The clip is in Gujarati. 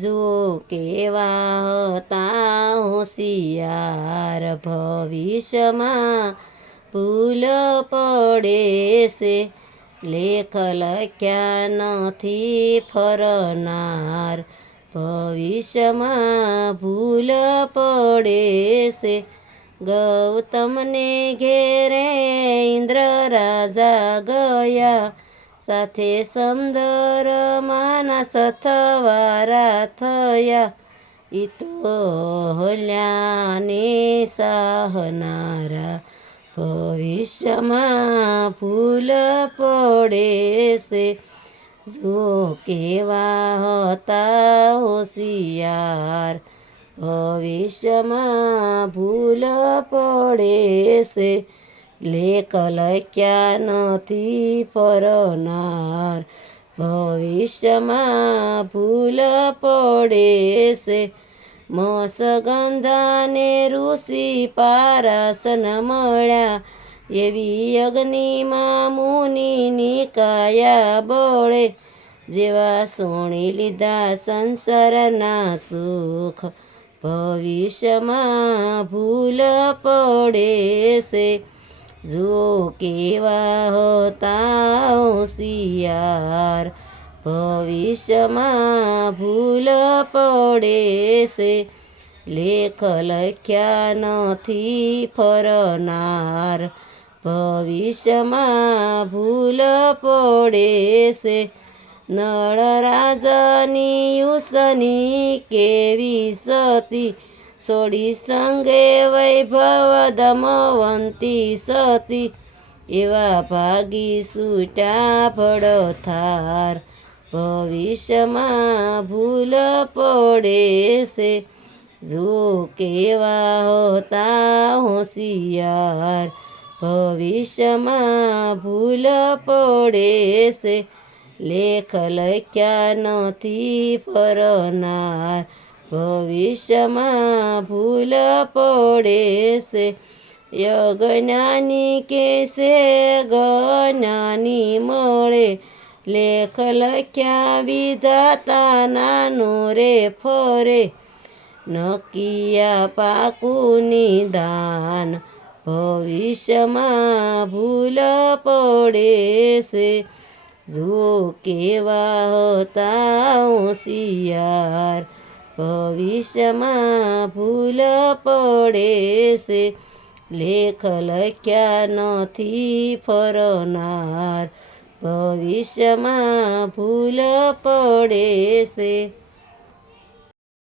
જો કેવા હતા હોશિયાર, ભવિષ્યમાં ભૂલ પડે છે. લેખ લખ્યા નથી ફરનાર, ભવિષ્યમાં ભૂલ પડે છે. ગૌતમને ઘેરે ઇન્દ્ર રાજા ગયા, સાથે સમુદ્રમાંના સથવારા થયા. ઈ તો હલ્યાને સહનારા, ભવિષ્યમાં ભૂલ પડે છે. જો કેવા હતા હોશિયાર, ભવિષ્યમાં ભૂલ પડે છે. લેખ લખ્યા નથી ફરનાર, ભવિષ્યમાં ભૂલ પડે છે. મસગંધાને ઋષિ પારાસન મળ્યા, એવી અગ્નિમાં મુનિની કાયા બળે. જેવા સોણી લીધા સંસારના સુખ, ભવિષ્યમાં ભૂલ પડે છે. જો કેવા હતા હોશિયાર, ભવિષ્યમાં ભૂલ પડે છે. લેખ લખ્યા નથી ફરનાર, ભવિષ્યમાં ભૂલ પડે છે. નળ રાજની ઉસની કેવી સતી, સોડી સંગે વૈભવ દમવંતી સતી. એવા ભાગી છૂટા પડથાર, ભવિષ્યમાં ભૂલ પડે છે. જો કેવા હતા હોશિયાર, ભવિષ્યમાં ભૂલ પડે છે. લેખ લખ્યા નથી ફરનાર, ભવિષ્યમાં ભૂલ પડે છે. યજ્ઞાની કેસે જ્ઞાની મળે, લેખ લખ્યા વિધાતા રે ફરે. નકિયા પાકું નિદાન, ભવિષ્યમાં ભૂલ પડે છે. જો કેવા હતા હોશિયાર, ભવિષ્યમાં ભૂલ પડે છે. લેખ લખ્યા નથી ફરનાર, ભવિષ્યમાં ભૂલ પડે છે.